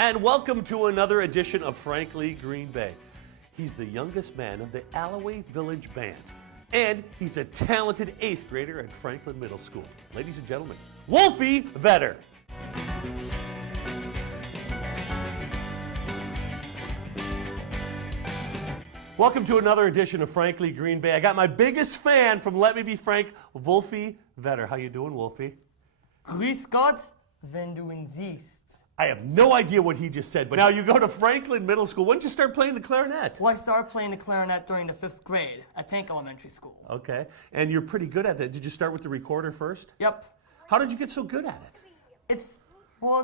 And welcome to another edition of Frankly Green Bay. He's the youngest man of the Alloway Village Band, and he's a talented 8th grader at Franklin Middle School. Ladies and gentlemen, Wolfie Vetter. Welcome to another edition of Frankly Green Bay. I got my biggest fan from Let Me Be Frank, Wolfie Vetter. How you doing, Wolfie? Grüß Gott, wenn du ihn siehst. I have no idea what he just said, but now you go to Franklin Middle School. When did you start playing the clarinet? Well, I started playing the clarinet during the 5th grade at Tank Elementary School. Okay, and you're pretty good at that. Did you start with the recorder first? Yep. How did you get so good at it? It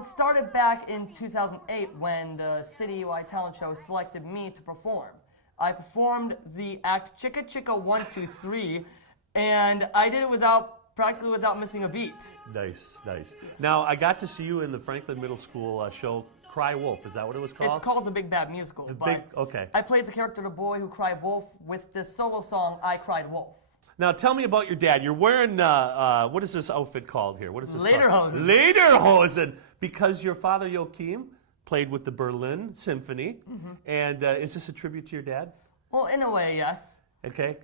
started back in 2008 when the City UI Talent Show selected me to perform. I performed the act Chicka Chicka 1, 2, 3, and I did it practically without missing a beat. Nice, nice. Now, I got to see you in the Franklin Middle School show Cry Wolf. Is that what it was called? It's called The Big Bad Musical. Okay. I played the character the boy who cried wolf with this solo song, I Cried Wolf. Now, tell me about your dad. You're wearing, what is this outfit called here? What is this called? Lederhosen. Lederhosen! Because your father, Joachim, played with the Berlin Symphony. Mm-hmm. And is this a tribute to your dad? Well, in a way, yes. Okay.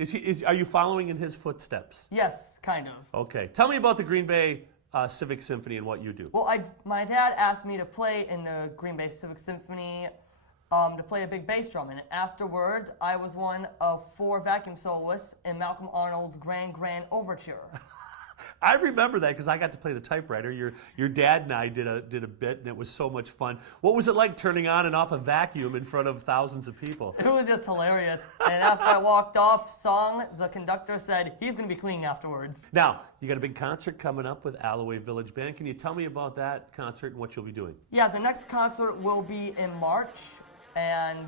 Are you following in his footsteps? Yes, kind of. Okay. Tell me about the Green Bay Civic Symphony and what you do. Well, my dad asked me to play in the Green Bay Civic Symphony to play a big bass drum. And afterwards, I was one of 4 vacuum soloists in Malcolm Arnold's Grand Overture. I remember that because I got to play the typewriter. Your dad and I did a bit, and it was so much fun. What was it like turning on and off a vacuum in front of thousands of people? It was just hilarious. And after I walked off song, the conductor said he's going to be cleaning afterwards. Now, you got a big concert coming up with Alloway Village Band. Can you tell me about that concert and what you'll be doing? Yeah, the next concert will be in March, and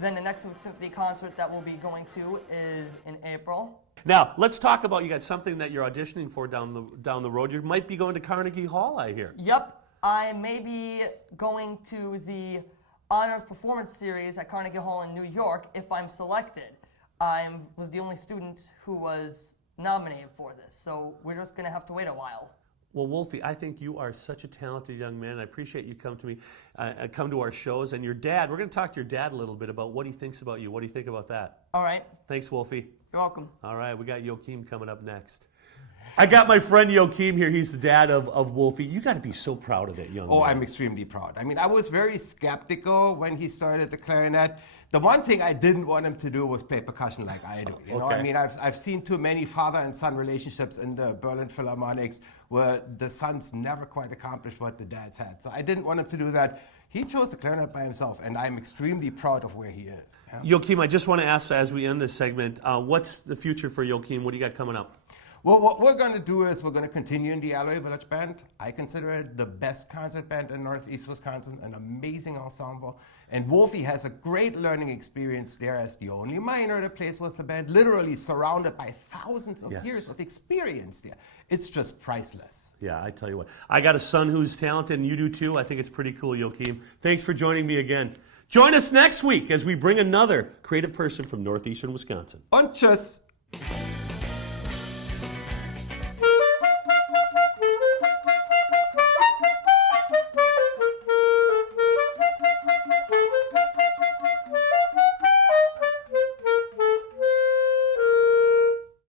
then the next symphony concert that we'll be going to is in April. Now, let's talk about, you got something that you're auditioning for down the road. You might be going to Carnegie Hall, I hear. Yep. I may be going to the Honors Performance Series at Carnegie Hall in New York if I'm selected. I was the only student who was nominated for this, so we're just going to have to wait a while. Well, Wolfie, I think you are such a talented young man. I appreciate you come to our shows. And your dad, we're going to talk to your dad a little bit about what he thinks about you. What do you think about that? All right. Thanks, Wolfie. You're welcome. All right, we got Joachim coming up next. I got my friend Joachim here. He's the dad of Wolfie. You got to be so proud of that young man. Oh, I'm extremely proud. I mean, I was very skeptical when he started the clarinet. The one thing I didn't want him to do was play percussion like I do. You know, I mean, I've seen too many father and son relationships in the Berlin Philharmonics where the sons never quite accomplished what the dads had. So I didn't want him to do that. He chose the clarinet by himself, and I'm extremely proud of where he is. Yeah? Joachim, I just want to ask, as we end this segment, what's the future for Joachim? What do you got coming up? Well, what we're going to do is we're going to continue in the Alloway Village Band. I consider it the best concert band in Northeast Wisconsin, an amazing ensemble. And Wolfie has a great learning experience there as the only minor that plays with the band, literally surrounded by thousands of years of experience there. It's just priceless. Yeah, I tell you what. I got a son who's talented, and you do too. I think it's pretty cool, Joachim. Thanks for joining me again. Join us next week as we bring another creative person from Northeastern Wisconsin. Und tschüss.